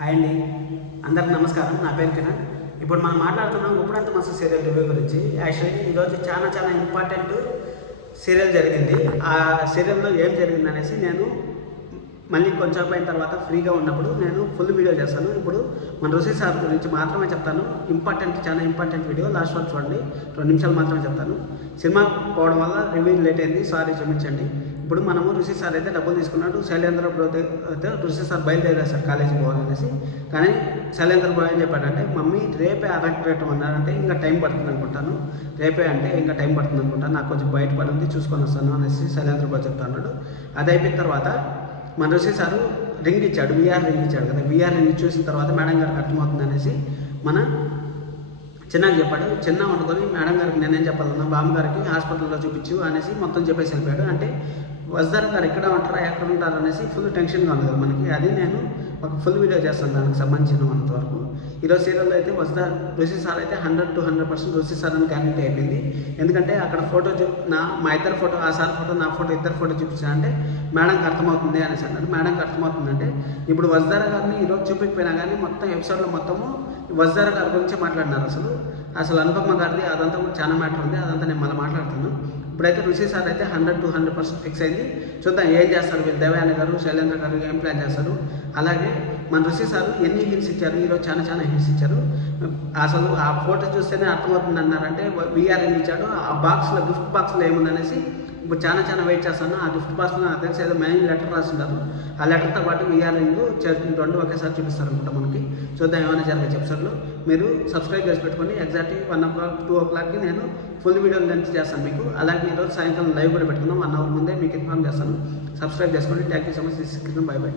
Hi అండి, అందరికి నమస్కారం. నా పేరు కిరణ్. ఇప్పుడు మనం మాట్లాడుతున్నాం ఉప్పుడంత మస్తు సీరియల్ రివ్యూ గురించి. యాక్చువల్లీ ఈరోజు చాలా ఇంపార్టెంట్ సీరియల్ జరిగింది. ఆ సీరియల్లో ఏం జరిగింది అనేసి నేను మళ్ళీ కొంచెం అయిన తర్వాత ఫ్రీగా ఉన్నప్పుడు నేను ఫుల్ వీడియో చేస్తాను. ఇప్పుడు మన ఋషి సార్ గురించి మాత్రమే చెప్తాను. చాలా ఇంపార్టెంట్ వీడియో, లాస్ట్ వరకు చూడండి. 2 నిమిషాలు మాత్రమే చెప్తాను. సినిమా పోవడం వల్ల రివ్యూ లేట్ అయింది, సారీ క్షమించండి. ఇప్పుడు మనము ఋషి సార్ అయితే డబ్బులు తీసుకున్నాడు. శైలేంద్ర అయితే ఋషి సార్ బయలుదేరేశారు కాలేజీకి పోవాలనేసి. కానీ శైలేంద్ర బాయ్ ఏం చెప్పాడంటే, మమ్మీ రేపే అరెక్ట్ అన్నారంటే ఇంకా టైం పడుతుంది అనుకుంటాను. రేపే అంటే ఇంకా టైం పడుతుంది అనుకుంటాను, నాకు కొంచెం బయటపడి ఉంది, చూసుకొని వస్తాను అనేసి శైలేంద్ర బాయ్ చెప్తా అన్నాడు. అది అయిపోయిన తర్వాత మన ఋషి సారు రింగ్ ఇచ్చాడు, విఆర్ రింగ్ ఇచ్చాడు కదా. విఆర్ రింగ్ చూసిన తర్వాత మేడం గారికి అర్థమవుతుంది అనేసి మన చిన్నగా చెప్పాడు. చిన్న వండుకొని మేడం గారికి నేనేం చెప్పాలన్నా, బామ్మగారికి హాస్పిటల్లో చూపించు అనేసి మొత్తం చెప్పేసి వెళ్ళిపోయాడు. అంటే వజ్దార్ గారు ఎక్కడ ఉంటారా ఎక్కడ ఉంటారు అనేసి ఫుల్ టెన్షన్గా ఉంది కదా మనకి. అది నేను ఒక ఫుల్ వీడియో చేస్తాను దానికి సంబంధించినంత వరకు. ఈరోజు సీరియల్లో అయితే ఋషి సార్ అయితే 100 to 100% ఋషి సార్ అని గ్యారెంటీ అయిపోయింది. ఎందుకంటే అక్కడ ఫోటో మా ఇద్దరు ఫోటో, ఆ సార్ ఫోటో, నా ఫోటో, ఇద్దరు ఫోటో చూపించానంటే మేడంకి అర్థమవుతుంది అనేసి అన్నాడు. మేడంకి అర్థమవుతుందంటే ఇప్పుడు వజ్దార్ గారిని ఈరోజు చూపించకపోయినా కానీ మొత్తం ఎపిసోడ్లో మొత్తము వజ్దార్ గారి గురించి మాట్లాడినారు. అసలు అనుపమ గారిది అదంతా కూడా చాలా మ్యాటర్ ఉంది, అదంతా నేను మళ్ళీ మాట్లాడుతున్నాను. ఇప్పుడైతే ఋషి సార్ అయితే 100 to 100% ఫిక్స్ అయింది. చూద్దాం ఏం చేస్తారు వీళ్ళు, దేవయాని గారు, శైలేంద్ర గారు ఏం ప్లాన్ చేస్తారు. అలాగే మన ఋషి సార్ ఎన్ని హిల్స్ ఇచ్చారు, ఈరోజు చాలా హిల్స్ ఇచ్చారు. అసలు ఆ ఫోటో చూస్తేనే అర్థమవుతుంది అన్నారంటే విఆర్ ఏం ఇచ్చాడు, ఆ బాక్స్లో గిఫ్ట్ బాక్స్లో ఏముందనేసి ఇప్పుడు చాలా వెయిట్ చేస్తాను. ఆ గిఫ్ట్ బాక్స్లో నాకు తెలిసి ఏదో మెయిన్ లెటర్ రాసింటారు. ఆ లెటర్తో పాటు విఆర్ఎంగ్ చేరుకుంటూ ఒకేసారి చూపిస్తారు అనమాట మనకి. చూద్దాం ఏమైనా జరిగే ఎపిసోడ్లో. మీరు సబ్స్క్రైబ్ చేసి పెట్టుకొని ఎగ్జాక్ట్లీ 1 o'clock 2 o'clockకి నేను ఫుల్ వీడియోలు లెన్స్ చేస్తాను మీకు. అలాగే ఈరోజు సాయంకాలం లైవ్ కూడా పెట్టుకున్నాం, 1 hour ముందే మీకు ఇన్ఫార్మ్ చేస్తాను. సబ్స్క్రైబ్ చేసుకోండి. Thank you so much. By by.